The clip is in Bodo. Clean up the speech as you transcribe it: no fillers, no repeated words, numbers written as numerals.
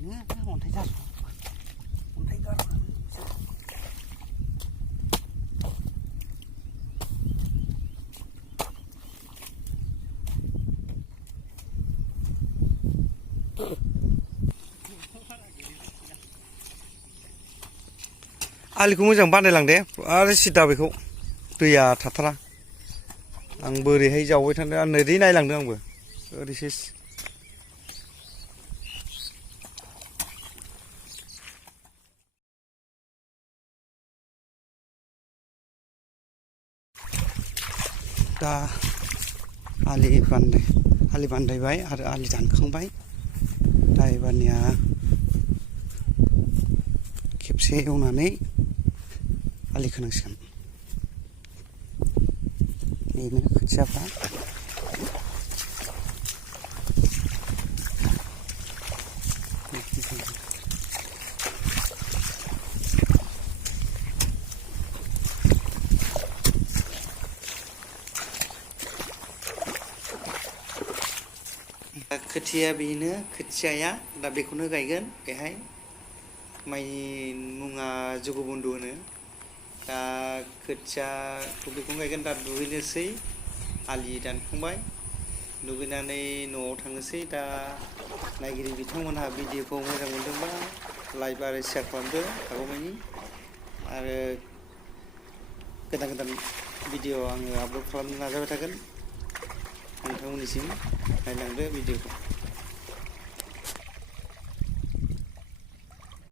अन्थाइ जाजोब अन्थाइ गारनानै आलिखौ मोजां बानायलांदे आरो सिदा बेखौ दैया थाथारा आंबो ओरैहाय जावबाय थादों आं ओरै नायलांदों आंबो ओरैसो दा आलि बानायबाय आरो आलि दानखांबाय दा एबारनिया खेबसे एवनानै आलि खोनांसिगोन बेनो खोथियाफ्रा खोथिया बेनो खोथियाया दा बेखौनो गायगोन बेहाय माइनि मुङा जगबन्धु होनो दा खोथियाखौ बेखौनो गायगोन दा दुगैनोसै आलि दानखांबाय दुगैनानै न'आव थांनोसै दा नायगिरि बिथांमोनहा भिडिअखौ मोजां मोनदोंबा लाइक आरो शेयार खालामदो हागौमानि आरो गोदान भिडिअ आङो आपल'ड खालामनो नाजाबाय थागोन नोंथांमोननिसिम नायलांदो भिडिअखौ